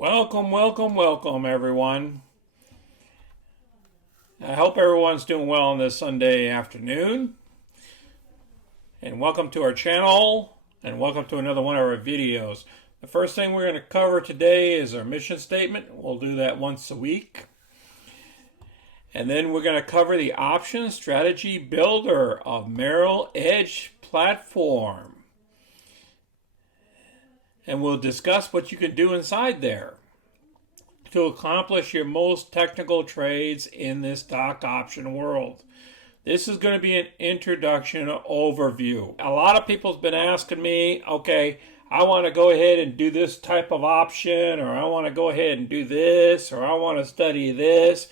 Welcome, everyone. I hope everyone's doing well on this Sunday afternoon. And welcome to our channel, and welcome to another one of our videos. The first thing we're going to cover today is our mission statement. We'll do that once a week. And then we're going to cover the option strategy builder of Merrill Edge platform. And we'll discuss what you can do inside there to accomplish your most technical trades in this stock option world. This is going to be an introduction overview. A lot of people have been asking me, okay, I want to go ahead and do this type of option, or I want to go ahead and do this, or I want to study this.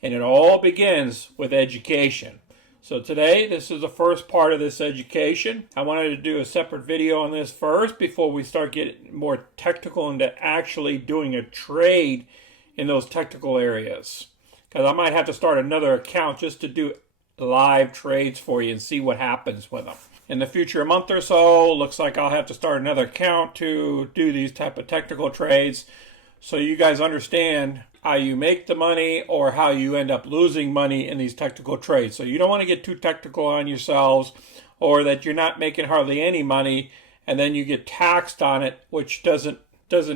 And it all begins with education. So today, this is the first part of this education. I wanted to do a separate video on this first before we start getting more technical into actually doing a trade in those technical areas. Because I might have to start another account just to do live trades for you and see what happens with them. In the future month or so, looks like I'll have to start another account to do these type of technical trades so you guys understand how you make the money or how you end up losing money in these technical trades. So you don't want to get too technical on yourselves, or that you're not making hardly any money and then you get taxed on it, which doesn't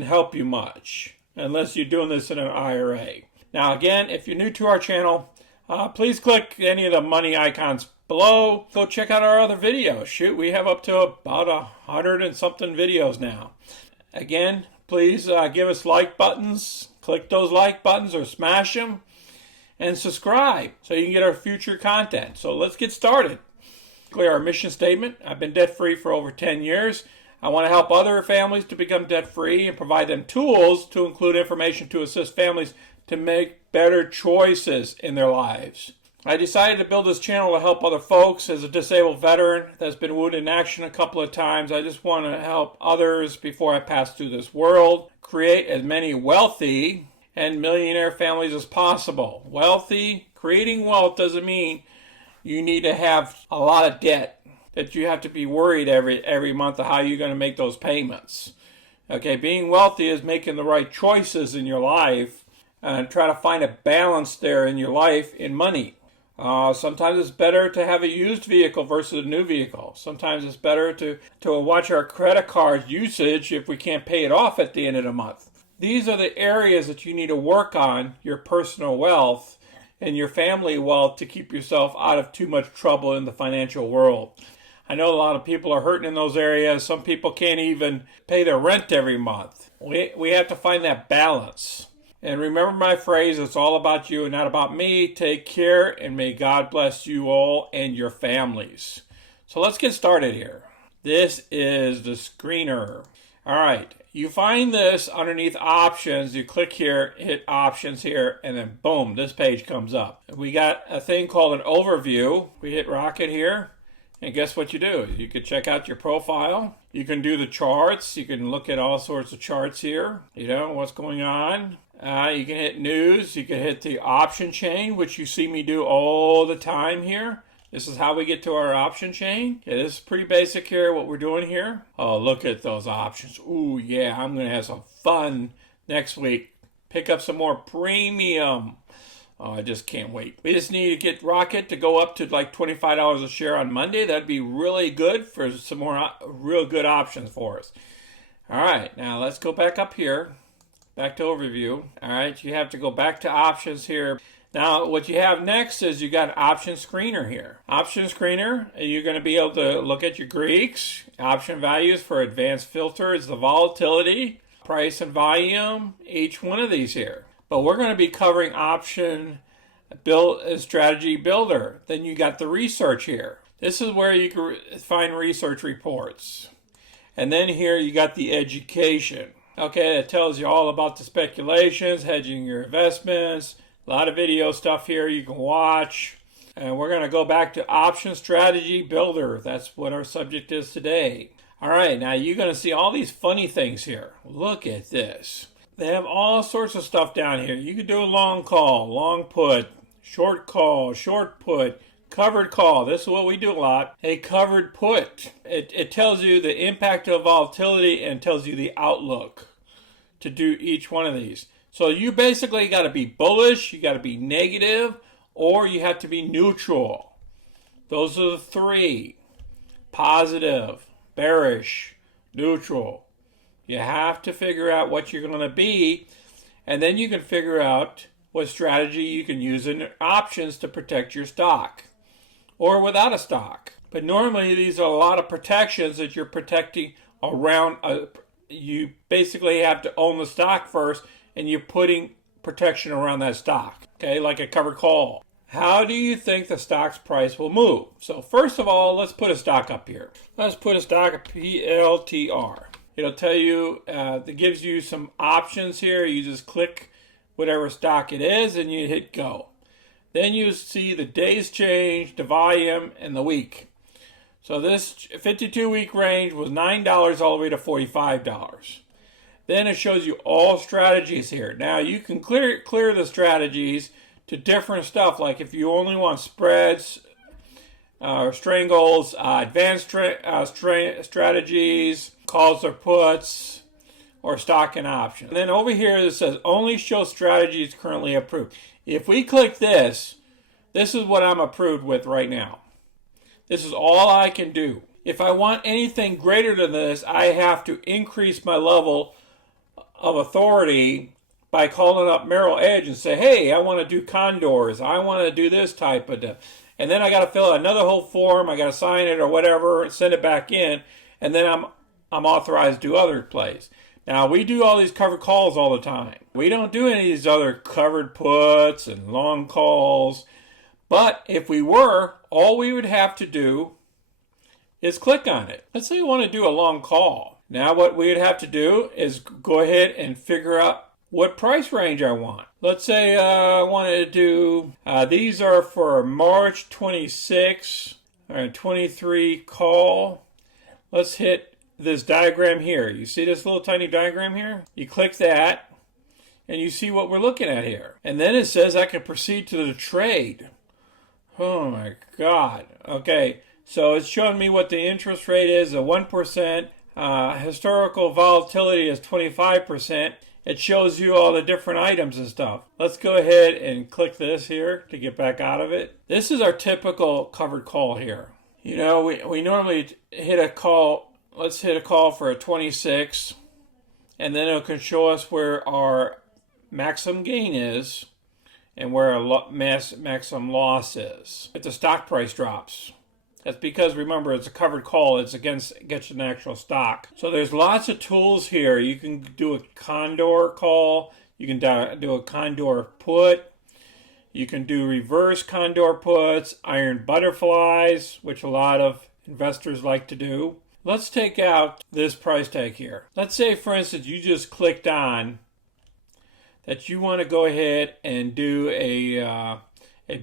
help you much unless you're doing this in an IRA. Now again, if you're new to our channel, please click any of the money icons below. Go check out our other videos. Shoot, we have up to about 100 and something videos now. Again, please give us like buttons. Click those like buttons or smash them, and subscribe so you can get our future content. So let's get started. Clear our mission statement. I've been debt-free for over 10 years. I want to help other families to become debt-free and provide them tools to include information to assist families to make better choices in their lives. I decided to build this channel to help other folks. As a disabled veteran that's been wounded in action a couple of times, I just want to help others before I pass through this world. Create as many wealthy and millionaire families as possible. Wealthy, creating wealth doesn't mean you need to have a lot of debt, that you have to be worried every month of how you're going to make those payments. Okay, being wealthy is making the right choices in your life and try to find a balance there in your life in money. Sometimes it's better to have a used vehicle versus a new vehicle. Sometimes it's better to watch our credit card usage if we can't pay it off at the end of the month. These are the areas that you need to work on your personal wealth and your family wealth to keep yourself out of too much trouble in the financial world. I know a lot of people are hurting in those areas. Some people can't even pay their rent every month. We have to find that balance. And remember my phrase, it's all about you and not about me. Take care, and may God bless you all and your families. So let's get started here. This is the screener. All right, you find this underneath options. You click here, hit options here, and then boom, this page comes up. We got a thing called an overview. We hit rocket here, and guess what you do? You can check out your profile. You can do the charts. You can look at all sorts of charts here. You know, what's going on. You can hit news. You can hit the option chain, which you see me do all the time here. This is how we get to our option chain. Okay, this is pretty basic here, what we're doing here. Oh, look at those options. Ooh, yeah, I'm going to have some fun next week. Pick up some more premium. Oh, I just can't wait. We just need to get Rocket to go up to like $25 a share on Monday. That'd be really good for some more real good options for us. All right, now let's go back up here. Back to overview. All right, you have to go back to options here. Now, what you have next is you got option screener here. Option screener, you're going to be able to look at your Greeks, option values for advanced filter is the volatility, price and volume, each one of these here. But we're going to be covering option strategy builder. Then you got the research here. This is where you can find research reports. And then here you got the education. Okay, it tells you all about the speculations, hedging your investments, a lot of video stuff here you can watch. And we're going to go back to option strategy builder. That's what our subject is today. All right, now you're going to see all these funny things here. Look at this. They have all sorts of stuff down here. You can do a long call, long put, short call, short put, covered call. This is what we do a lot. A covered put. It tells you the impact of volatility and tells you the outlook. to do each one of these. So you basically got to be bullish, you got to be negative, or you have to be neutral. Those are the three: positive, bearish, neutral. You have to figure out what you're going to be, and then you can figure out what strategy you can use in options to protect your stock, or without a stock. But normally these are a lot of protections that you're protecting around. You basically have to own the stock first, and you're putting protection around that stock, okay, like a covered call. How do you think the stock's price will move? So first of all, let's put a stock up here. Let's put a stock at PLTR. It'll tell you, it gives you some options here. You just click whatever stock it is and you hit go. Then you see the days change, the volume, and the week. So this 52-week range was $9 all the way to $45. Then it shows you all strategies here. Now you can clear the strategies to different stuff, like if you only want spreads, strangles, advanced strategies, calls or puts, or stock and options. And then over here it says only show strategies currently approved. If we click this, this is what I'm approved with right now. This is all I can do. If I want anything greater than this, I have to increase my level of authority by calling up Merrill Edge and say, hey, I want to do condors. I want to do this type of stuff. And then I got to fill out another whole form. I got to sign it or whatever and send it back in. And then I'm authorized to do other plays. Now, we do all these covered calls all the time. We don't do any of these other covered puts and long calls. But if we were, all we would have to do is click on it. Let's say you want to do a long call. Now what we would have to do is go ahead and figure out what price range I want. Let's say I wanted to do, these are for March 26 or 23 call. Let's hit this diagram here. You see this little tiny diagram here? You click that and you see what we're looking at here. And then it says I can proceed to the trade. Oh my God. Okay, so it's showing me what the interest rate is, a 1%. Historical volatility is 25%. It shows you all the different items and stuff. Let's go ahead and click this here to get back out of it. This is our typical covered call here. You know, we normally hit a call. Let's hit a call for a 26, and then it can show us where our maximum gain is and where our maximum loss is. If the stock price drops. That's because, remember, it's a covered call. It's against an actual stock. So there's lots of tools here. You can do a condor call. You can do a condor put. You can do reverse condor puts, iron butterflies, which a lot of investors like to do. Let's take out this price tag here. Let's say, for instance, you just clicked on that you want to go ahead and do a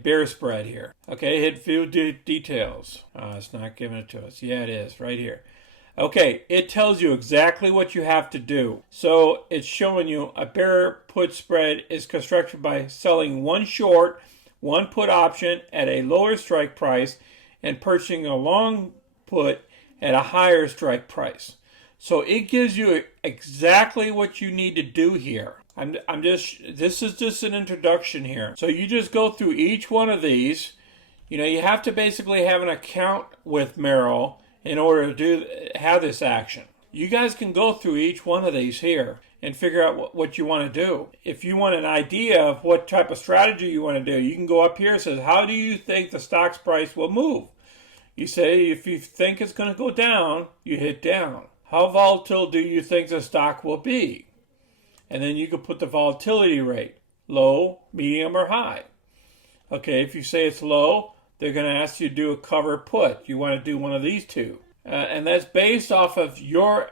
bear spread here. Okay, hit view details. It's not giving it to us. Yeah, it is right here. Okay, it tells you exactly what you have to do. So it's showing you a bear put spread is constructed by selling one short, one put option at a lower strike price and purchasing a long put at a higher strike price. So it gives you exactly what you need to do here. This is just an introduction here. So you just go through each one of these. You know, you have to basically have an account with Merrill in order to have this action. You guys can go through each one of these here and figure out what you want to do. If you want an idea of what type of strategy you want to do, you can go up here. It says, how do you think the stock's price will move? You say, if you think it's going to go down, you hit down. How volatile do you think the stock will be? And then you can put the volatility rate, low, medium, or high. Okay, if you say it's low, they're going to ask you to do a cover put. You want to do one of these two. And that's based off of your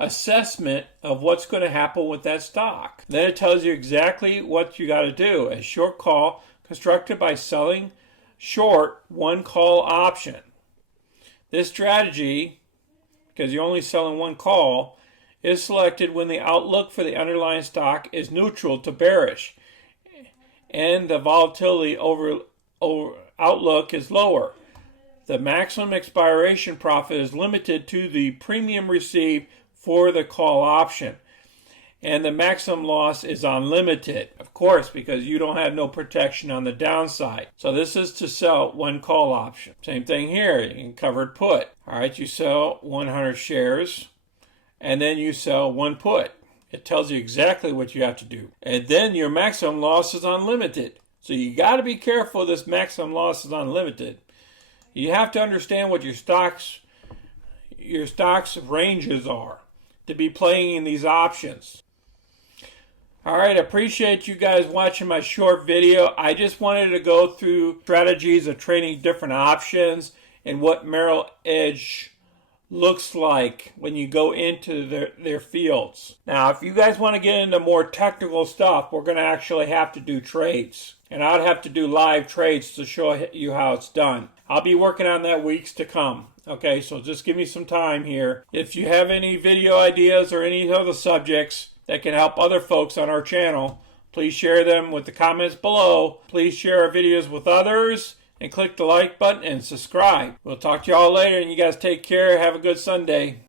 assessment of what's going to happen with that stock. Then it tells you exactly what you got to do. A short call constructed by selling short one call option. This strategy, because you're only selling one call, is selected when the outlook for the underlying stock is neutral to bearish and the volatility over outlook is lower. The maximum expiration profit is limited to the premium received for the call option. and the maximum loss is unlimited, of course, because you don't have no protection on the downside. So this is to sell one call option. Same thing here in covered put. All right, you sell 100 shares and then you sell one put. It tells you exactly what you have to do. And then your maximum loss is unlimited. So you got to be careful this maximum loss is unlimited. You have to understand what your stocks ranges are to be playing in these options. Alright, appreciate you guys watching my short video. I just wanted to go through strategies of trading different options and what Merrill Edge looks like when you go into their fields. Now, if you guys want to get into more technical stuff, we're going to actually have to do trades. And I'd have to do live trades to show you how it's done. I'll be working on that weeks to come. Okay, so just give me some time here. If you have any video ideas or any other subjects that can help other folks on our channel, please share them with the comments below. Please share our videos with others and click the like button and subscribe. We'll talk to y'all later, and you guys take care. Have a good Sunday.